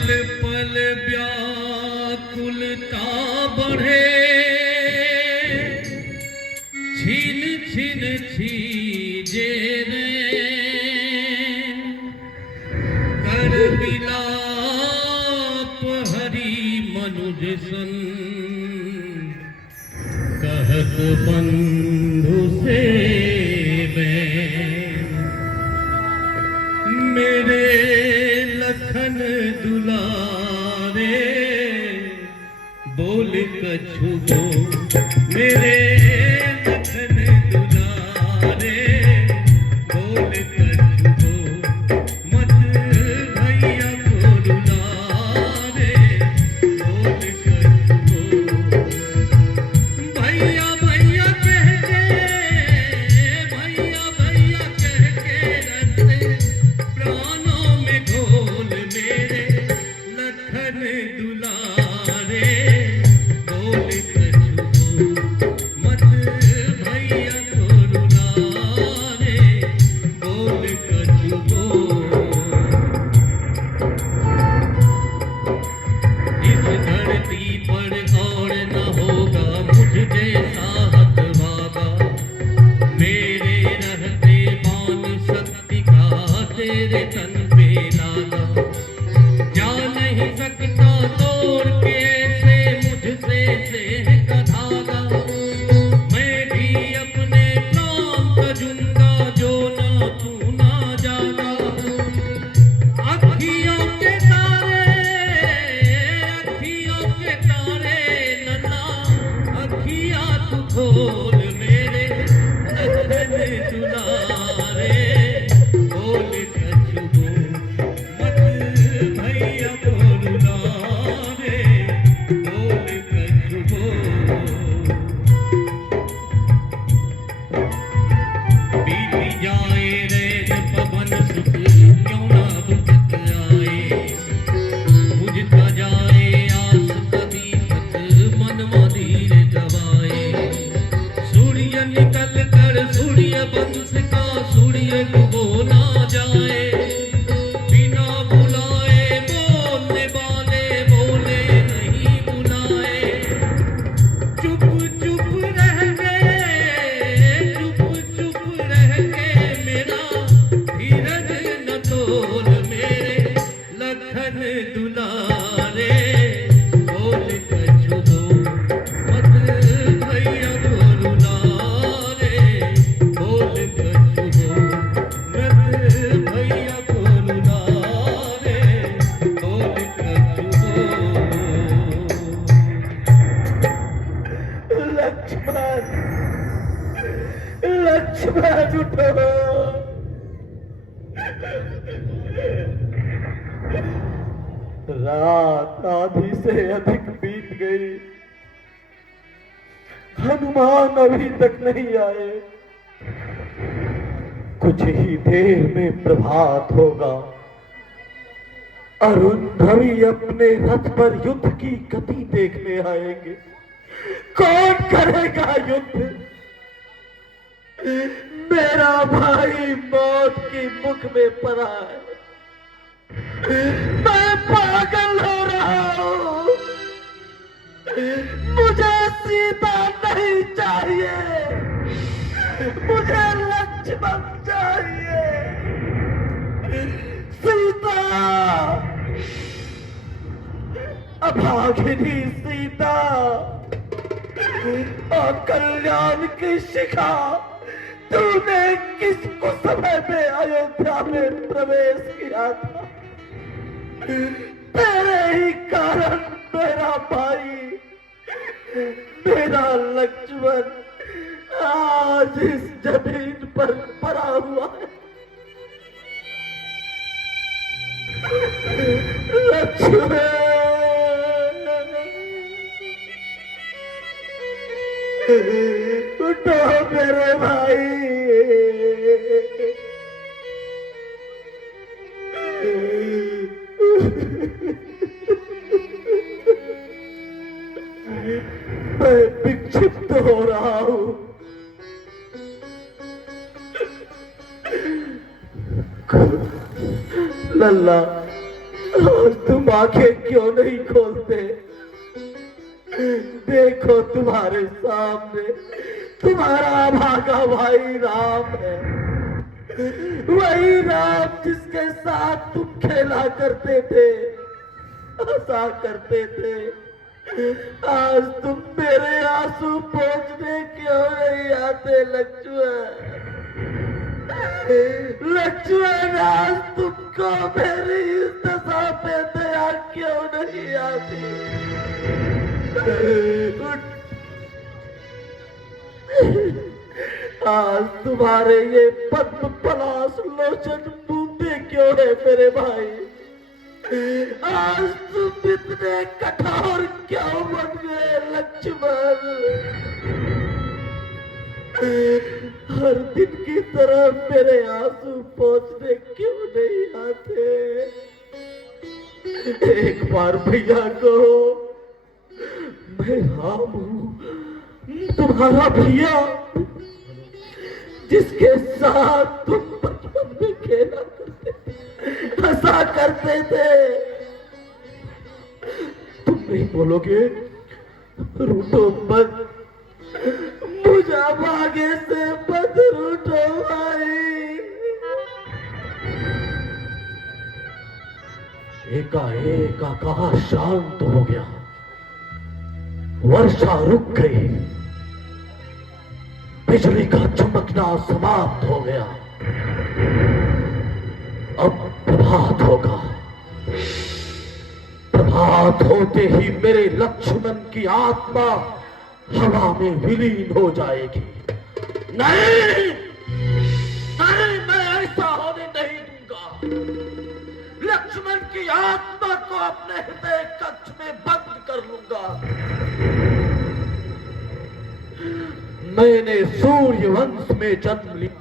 पल व्याकुलता बढ़े, छीन छीन छीजे रे कर विलाप हरि मनुज सन, कहत बंधु से मेरे लखन दुलारे बोल कछु गो, मेरे लखन दुलारे बोल कछु गो, मत भैया को दुलारे बोल कछु गो। भैया भैया कह के, भैया भैया कह के रस्ते प्राणों में घोल, मेरे लखन दुलारे बोल कछु गो, मत भैया को दुलारे बोल कछु गो। इस धरती पर और न होगा मुझ जैसा हतभागा, मेरे रहते मान शक्ति का तेरे तन पे लागा, जा नहीं सकता तोड़ के ऐसे मुझसे स्नेह का धागा, मैं भी अपने प्राण तजूंगा जो ना तू ना जागा। अखियों के तारे, अखियों के तारे नन्ना अखियां तू खोल, मेरे लखन दुलारे बोल कछु गो, मत भैया को दुलारे बोल कछु गो। बीत जाए रैन पवन सुख क्यों ना बुझत आए, बुझता जाए आस कभी तक मन मधीर दबाए, सूर्य निकल कर सूर्य वंश का सूर्य डूबो ना जाए, बिना बुलाए बोलने वाले बोले नहीं बुलाए, चुप चुप रह गए, चुप चुप रह के मेरा धीरज न तोल, मेरे लखन दुलारे बोल कछु गो, मत भैया को दुलारे बोल कछु गो, मत भैया को दुलारे बोल कछु गो। लक्ष्मण, लक्ष्मण उठो, रात आधी से अधिक बीत गई, हनुमान अभी तक नहीं आए, कुछ ही देर में प्रभात होगा, अरुंधवी अपने रथ पर युद्ध की गति देखने आएंगे। कौन करेगा युद्ध? मेरा भाई मौत की मुख में पड़ा है, मैं पागल हो रहा हूं, मुझे सीता नहीं चाहिए, मुझे लक्ष्मण चाहिए। सीता, अभागिनी सीता और कल्याण की शिखा, तूने किसको समय में अयोध्या में प्रवेश किया था? तेरे ही कारण मेरा भाई, मेरा लक्ष्मण आज इस जमीन पर पड़ा हुआ है। लक्ष्मण, उठो मेरे भाई, मैं विक्षिप्त हो रहा हूं। लल्ला, आज तुम आंखें क्यों नहीं खोलते? देखो तुम्हारे सामने तुम्हारा भागा भाई राम है, वही राम जिसके साथ तुम खेला करते थे, हंसा करते थे। आज तुम मेरे आंसू पोंछने क्यों नहीं आते लक्ष्मण? लक्ष्मण, आज तुमको मेरी इस दशा पे दया क्यों नहीं आती? आज तुम्हारे ये पद्म पलाश लोचन बूंदे क्यों है मेरे भाई? आज तुम इतने कठोर क्यों बन गए लक्ष्मण? हर दिन की तरह मेरे आंसू पोंछने क्यों नहीं आते? एक बार भैया कहो, मैं राम हूं, तुम्हारा भैया, जिसके साथ तुम बचपन में खेला करते थे, हंसा करते थे। तुम नहीं बोलोगे? रूठो मत, मुझे भागे से मत रूठो भाई। एकाएक आकाश शांत हो गया, वर्षा रुक गई, बिजली का चमकना समाप्त हो गया। अब प्रभात होगा। प्रभात होते ही मेरे लक्ष्मण की आत्मा हवा में विलीन हो जाएगी। नहीं नहीं, मैं ऐसा होने नहीं दूंगा। लक्ष्मण की आत्मा को अपने हृदय कक्ष में बंद कर लूंगा। मैंने सूर्य वंश में जन्म लिया।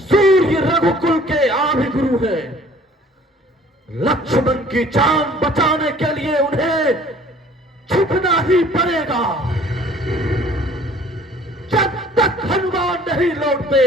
सूर्य रघुकुल के आदि गुरु हैं। लक्ष्मण की जान बचाने के लिए उन्हें छुपना ही पड़ेगा। जब तक हनुमान नहीं लौटते,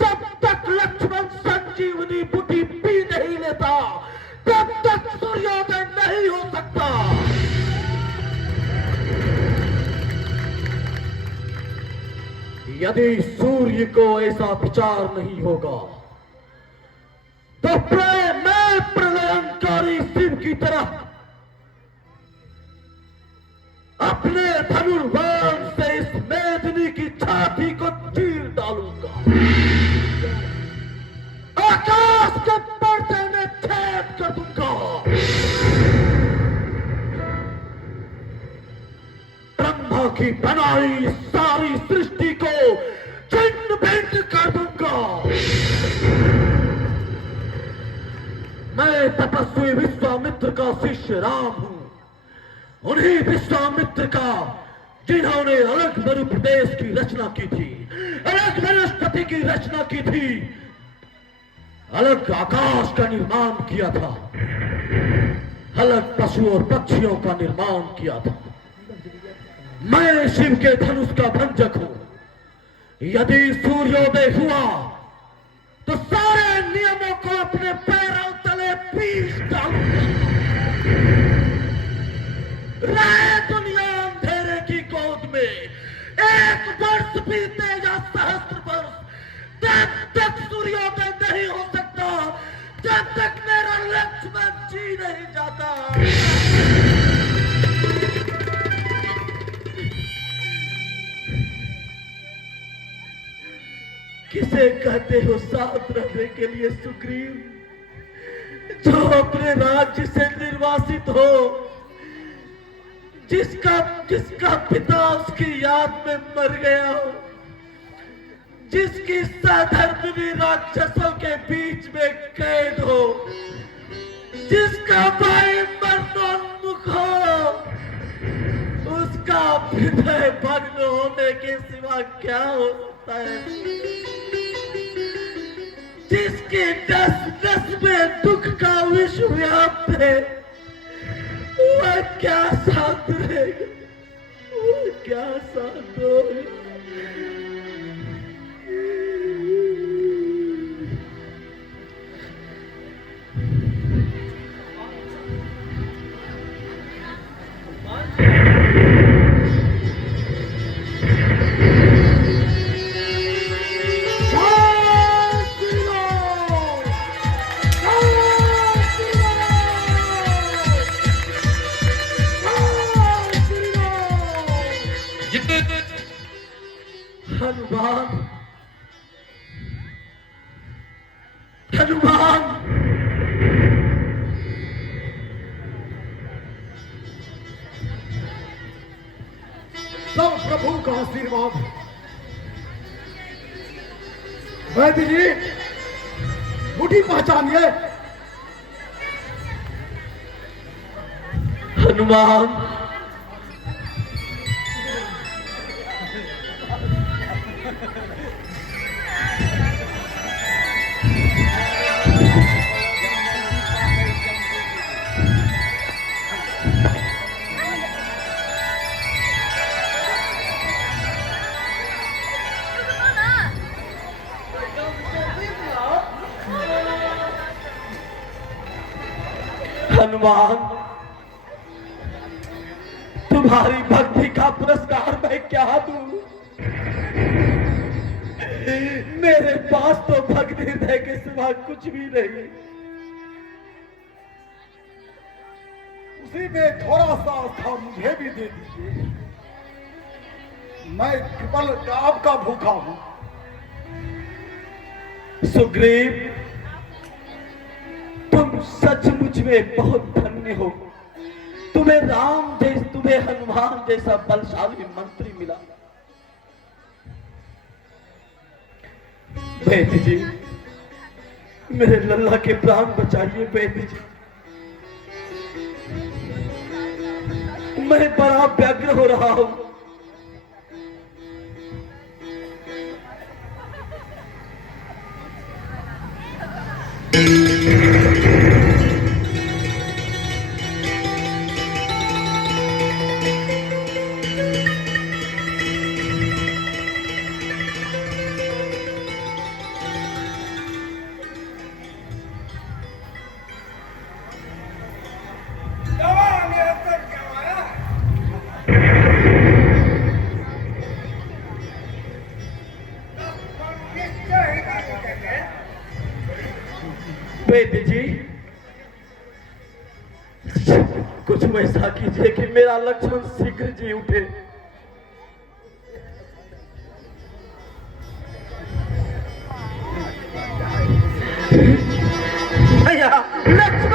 जब तक लक्ष्मण संजीवनी बूटी पी नहीं लेता, तब तक सूर्योदय नहीं हो सकता। यदि सूर्य को ऐसा विचार नहीं होगा, तो मैं प्रलयंकारी शिव की तरह अपने धनुर्बाण से इस मेदिनी की छाती को चीर डालूंगा। आकाश के पर्दे में छेद कर दूंगा। ब्रह्मा की बनाई सारी सृष्टि को छिन्न भिन्न कर दूंगा। मैं तपस्वी विश्वामित्र का शिष्य राम हूं। उन्हीं विश्वामित्र का जिन्होंने अलग मरुप्रदेश की रचना की थी, अलग वनस्पति की रचना की थी, अलग आकाश का निर्माण किया था, अलग पशु और पक्षियों का निर्माण किया था। मैं शिव के धनुष का भंजक हूं। यदि सूर्योदय हुआ तो सारे नियमों को अपने पैरों तले पीस डालूंगा। रहे दुनिया अंधेरे की गोद में, एक वर्ष बीते या सहस्त्र वर्ष, तब तक सूर्योदय नहीं हो सकता, जब तक मेरा लक्ष्मण जी नहीं जाता। किसे कहते हो साथ रहने के लिए सुग्रीव? जो अपने राज्य से निर्वासित हो, जिसका पिता उसकी याद में मर गया हो, जिसकी सधर्मिणी राक्षसों के बीच में कैद हो, जिसका भाई मरणोन्मुख हो, उसका हृदय भग्न होने के सिवा क्या हो सकता है? जिसके नस में दुख का विष व्याप्त है, वह क्या शांत रहेगा? वह क्या शांत होगा? सब प्रभु का आशीर्वाद है। वैद्य जी, मुट्ठी पहचानिए। हनुमान, हनुमान, तुम्हारी भक्ति का पुरस्कार मैं क्या दूं? मेरे पास तो भक्ति हृदय के सिवा कुछ भी नहीं। उसी में थोड़ा सा था, मुझे भी दे दीजिए। मैं केवल आपका भूखा हूं। सुग्रीव, तुम सचमुच में बहुत धन्य हो। तुम्हें तुम्हें हनुमान जैसा बलशाली मंत्री मिला। वैद्य जी, मेरे लल्ला के प्राण बचाइए। वैद्य जी, मैं बड़ा व्यग्र हो रहा हूं। वैद्य जी, कुछ वैसा कीजिए कि मेरा लक्ष्मण शीघ्र जी उठे। भैया, लक्ष्मण